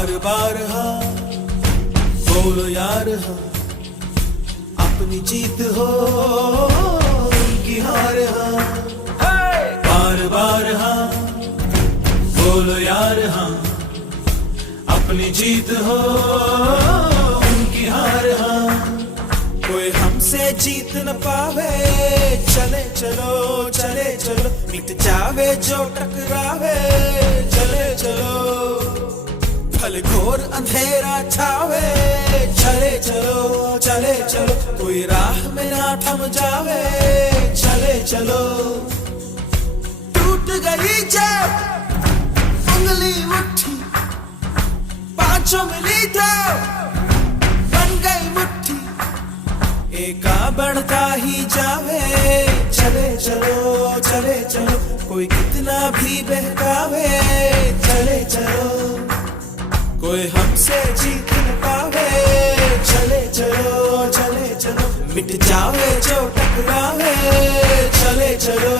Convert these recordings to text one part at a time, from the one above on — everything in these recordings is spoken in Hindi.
बार बार हाँ बोलो यार हाँ, अपनी जीत हो उनकी हार हाँ। बार बार हाँ बोलो यार हाँ, अपनी जीत हो उनकी हार हाँ। कोई हमसे जीत न पावे, चले चलो चले चलो, मिट जावे जो टकरावे, चले चलो। भले घोर अंधेरा छावे, चले चलो चले चलो, कोई राह में ना थम जावे, चले चलो। टूट गई जब उंगली मुट्ठी, पांचों मिली तो बन गई मुट्ठी, एका बढ़ता ही जावे, चले चलो चले चलो, कोई कितना भी बहकावे, चले चलो। कोई हमसे जीत न पावे, चले चलो चले चलो, मिट जावे जो टकरावे, चले चलो।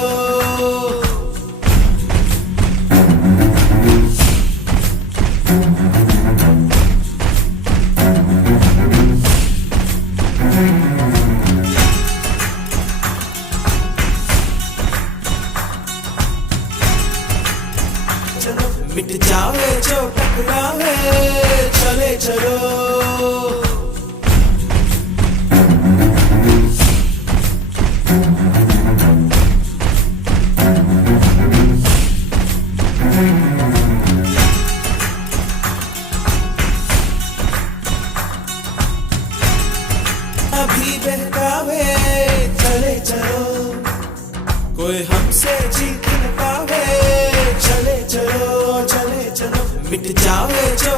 मिट जावे जो टकरावे, चले चलो। अभी बहकावे, चले चलो, कोई हमसे जीत न पावे, चले चलो चले चलो, मिट जावे जो